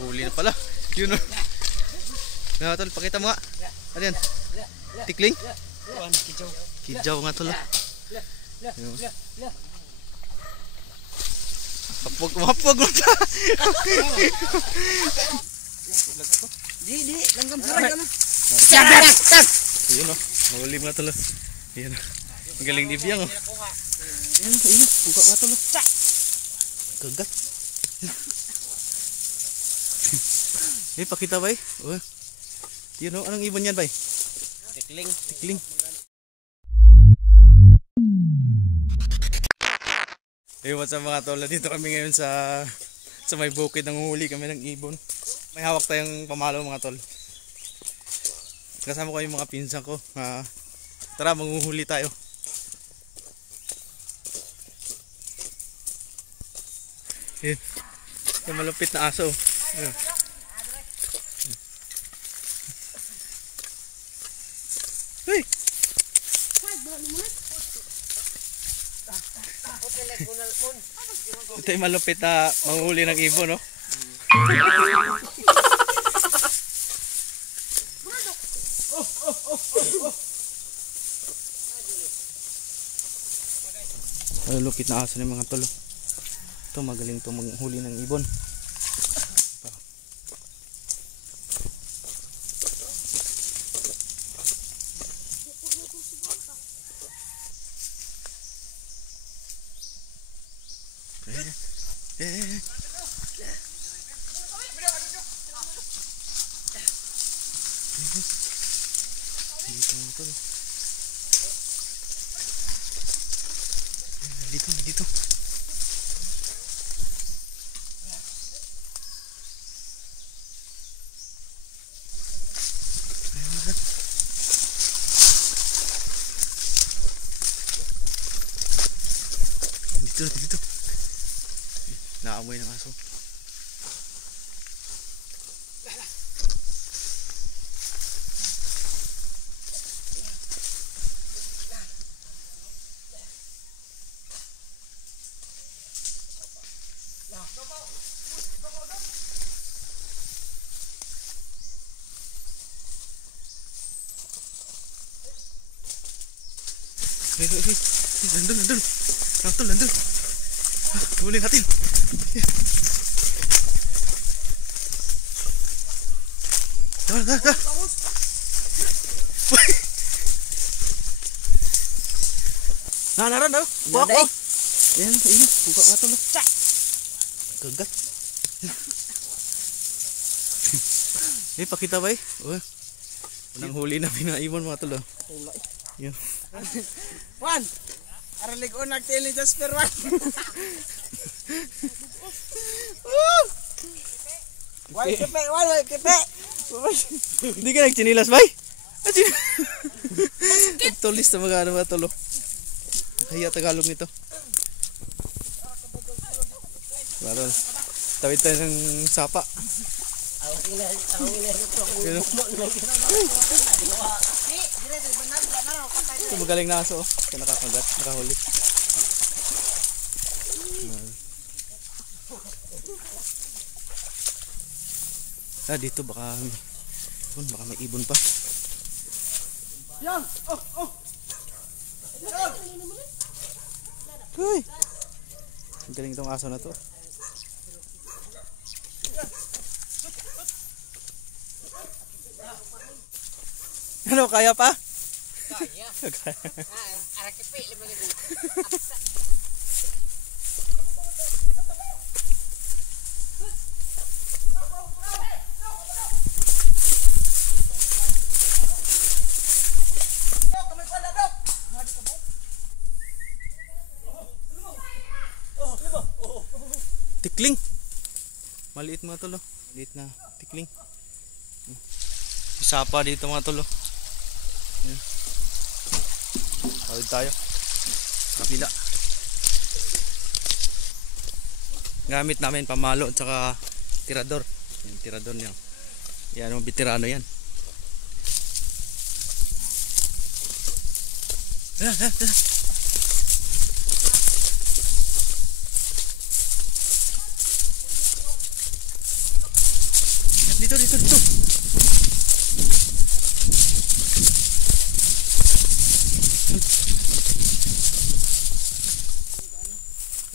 Huli na pala. Yun o. Nga tol, pakita mo nga. Ano yan? Tikling? Kijaw nga tol. Mapwag mo ta. Di, langgam sarang ka na. Ayun o, huli mo nga tol. Ayun o. Magaling ni Biyang o. Ayun o, buka nga tol. Kagat. Eh, pakita ba eh? Oh. Yun o, anong ibon yan ba eh? Tikling. Eh, what's up mga tol? Dito kami ngayon sa may bukid, nanguhuli kami ng ibon. May hawak tayong pamalo mga tol. Kasama ko yung mga pinsan ko. Tara, manguhuli tayo. Yun. Yung malupit na aso. Ayun. Hey! Ito yung malupit na manguhuli ng ibon, no? Malupit na aso ng mga tolo. Ito magaling to manghuli ng ibon. Dito. Dito. Naamoy ng aso. Nandun. Huli natin. Tara. Naran daw. Buka ko. Yan, buka nga tol. Kagat. Eh, pakita ba eh? Unang huli na pinaiwan mga tol. Yan. Juan, aralig ko nagtili sa spare one. Why kipe? Hindi ka nagchinilas bay? Tulis na magano mga tolo. Kaya Tagalog nito. Baron. Tawid tayo ng sapa. Ito magaling na aso. Ito nakakagat, nakahuli. Dito baka may ibon pa. Yan! Hoy! Ang galing itong aso na to. Ano, kaya pa? Kaya. Arakipi, lima na dito. Tikling. Maliit mga tolo. Maliit na tikling. Isa pa dito mga tol. Oh. Yan. Tawid tayo. Kapila. Gamit namin pamalo at saka tirador. Yung tirador niya. Yan mga veterano yan. Dito.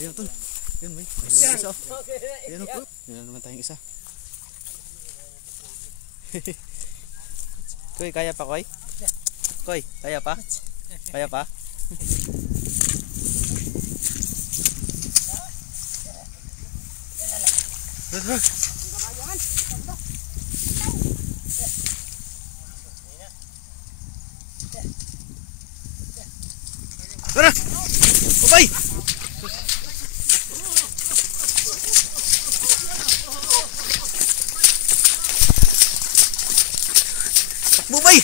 Ayan tol. Yan may isa. Ayan o. Yan naman tayong isa. Koy, kaya pa Koy? Koy, kaya pa? Kaya pa? Tara! Bye! Bubay!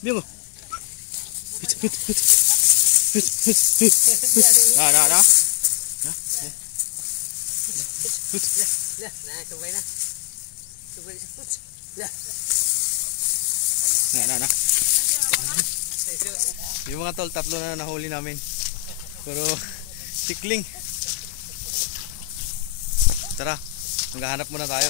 Bingo. Na. Subay na. Na. Yung mga tol, tatlo na nahuli namin. Pero tikling. Tara, maghahanap muna tayo.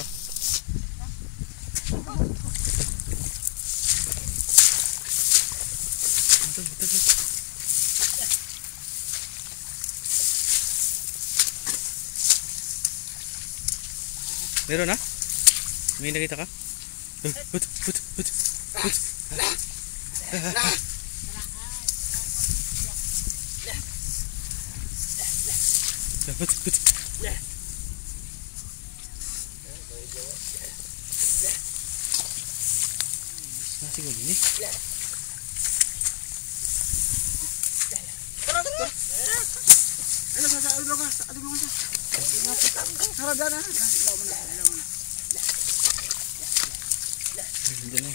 Meron na? May nakita ka? Put. Masih gini. Ano sa ulo ka? Sa ulo ka. Sarada na. Ilaw mo na. Diyan na.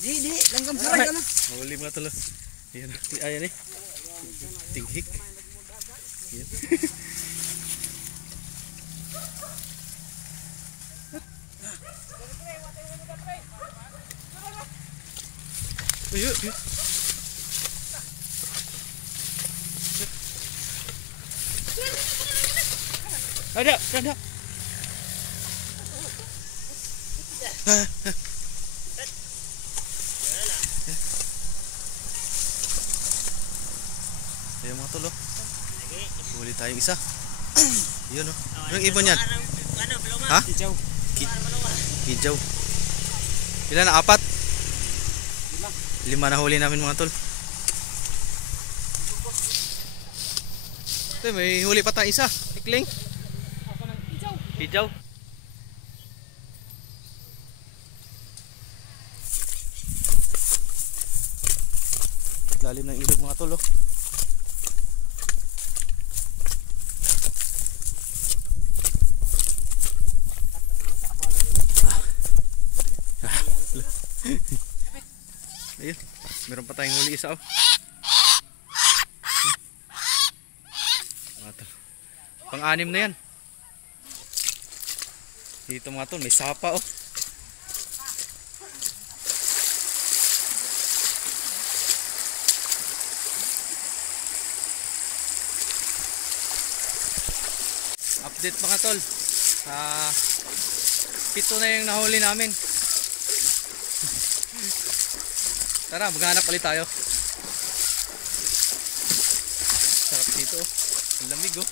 Di. Langgam sarada na. Huli mga tol. Ayan eh. Tinghik. Ayan. Ayo. Ada. Ayan mga tol. Huli tayong isa. Yun oh. Anong ibon yan? Ha? Kijaw. Ilan na? 4? 5 na huli namin mga tol. Ito, may huli pa tayong isa. Ikling. Kijaw. Lalim ng ilog mga tol oh. Ayun, meron pa tayong huli isa oh. Pang-anim na yan. Dito mga tol, may sapa oh. Update mga tol. 7 na yung nahuli namin. Tara, maghanap ulit tayo. Sarap dito oh. Ang lamig oh.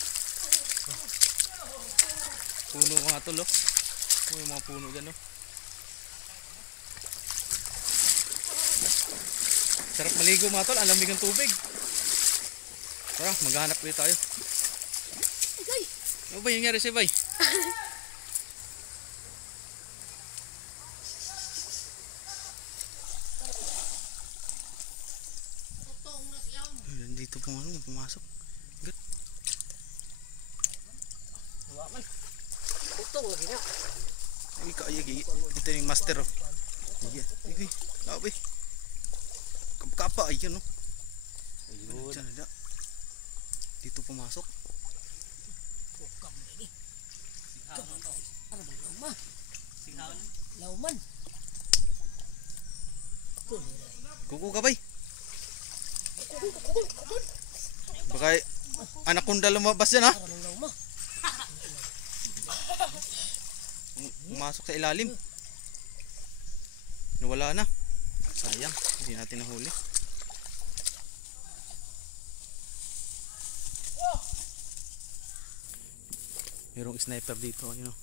Puno mga tol oh. Yung mga puno dyan oh. Sarap maligo mga tol. Ang lamig ng tubig. Tara, maghanap ulit tayo. Okay. Ano ba yung nangyari sa Ibay? Nandito po ano, pumasok. Gat. Hawakan. Utong lagi na. Ay, ito yung master oh. Ay, labi. Kapa, ayun oh. Ayun. Dito pumasok. Lauman. Kuku ka bay. Baka anaconda lumabas yan ha. Pumasok sa ilalim. Nawala na. Sayang, hindi natin nahuli. Merong sniper dito, ayun oh.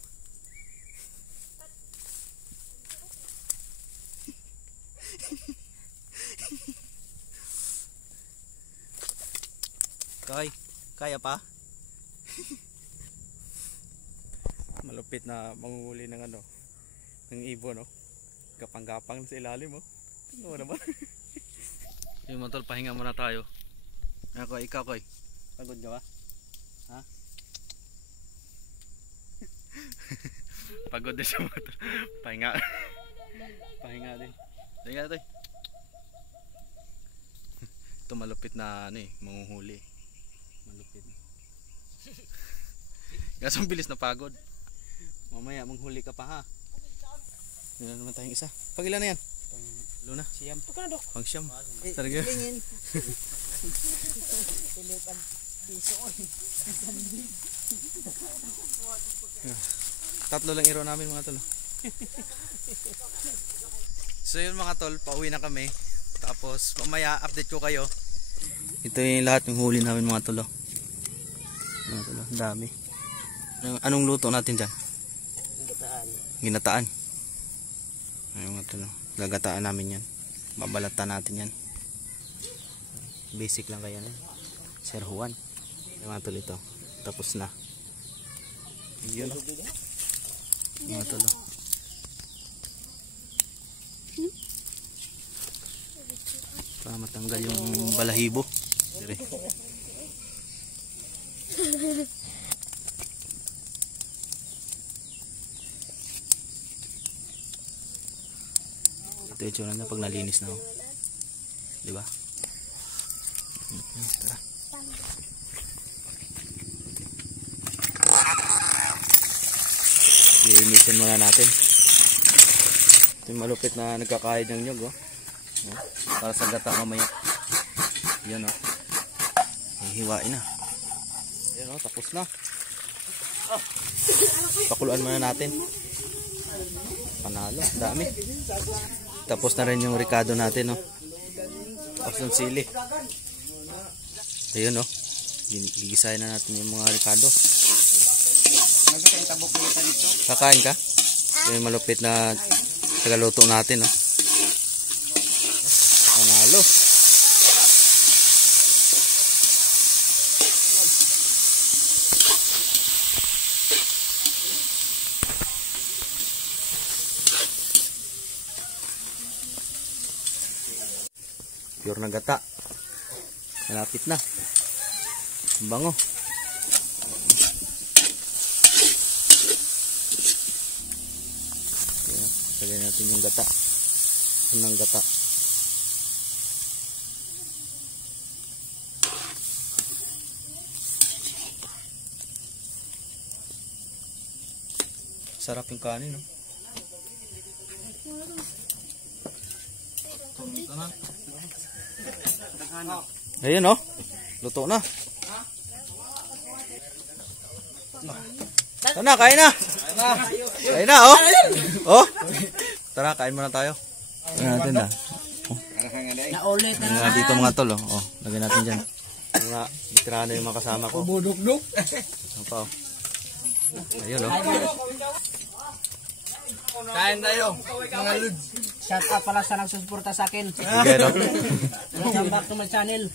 Kaya pa? Malupit na manguhuli ng ano, ng ibon no. Gapang-gapang sa ilalim oh. Ano naman? Yung mga tol, pahinga muna tayo. Ako, ikaw koy. Pagod ka ba? Ha? Pagod din sa mga tol. Pahinga. Pahinga din. Pahinga tayo. Ito malupit na ano eh, manguhuli. Malupit. Gasong bilis na pagod. Mamaya manghuli ka pa ha. Yan naman tayong isa. Pag ilan na yan? Luna? Siyam. Pagkano dok? Pang siyam. Talaga. Tingin. Pilipan piso on. Tatlo lang iro namin mga tol. So yun mga tol, pauwi na kami. Tapos mamaya update ko kayo. Ito yung lahat ng huli namin mga tol. Mga tol, ang dami. Anong luto natin dyan? Ginataan. Ginataan. Ayun mga tol. Gagataan namin yan. Babalatan natin yan. Basic lang kaya yan. Sir Juan. Yung mga tol ito. Tapos na. Yun o. Mga tol o. Para matanggal yung balahibo. Dire. Ito yung tsura na pag nalinis na. Diba? Tara. Linisin muna natin. Ito yung malupit na nagkakahid ng nyug. Oh. Para sa gata mamaya. Yan o. Hihiwain na. Yan o. Tapos na. Pakuluan muna natin. Panalo. Dami. Tapos na rin yung ricado natin. Oh. Tapos ng sili. Ayun o. Gigisahin na natin yung mga ricado. Kakain ka? Ito yung malupit na tagaluto natin. Oh. Panalo. Pure na gata. Malapit na. Ang bango. Lagyan natin yung gata. Unang gata. Sarap yung kanin, no? Ayun, no? Luto na. Tara, kain na. Kain na, oh. Oh. Tara, kain muna tayo. Lagyan natin na. Naulit na. Dito mga tol, oh. Oh, lagyan natin dyan. Mga itrano yung mga kasama ko. Budok-dok. Ano pa, oh. Ayun, oh. Kain tayo. Mga lods. Shout out pala sa nagsusuporta sa akin. Sige, no? Welcome back to my channel.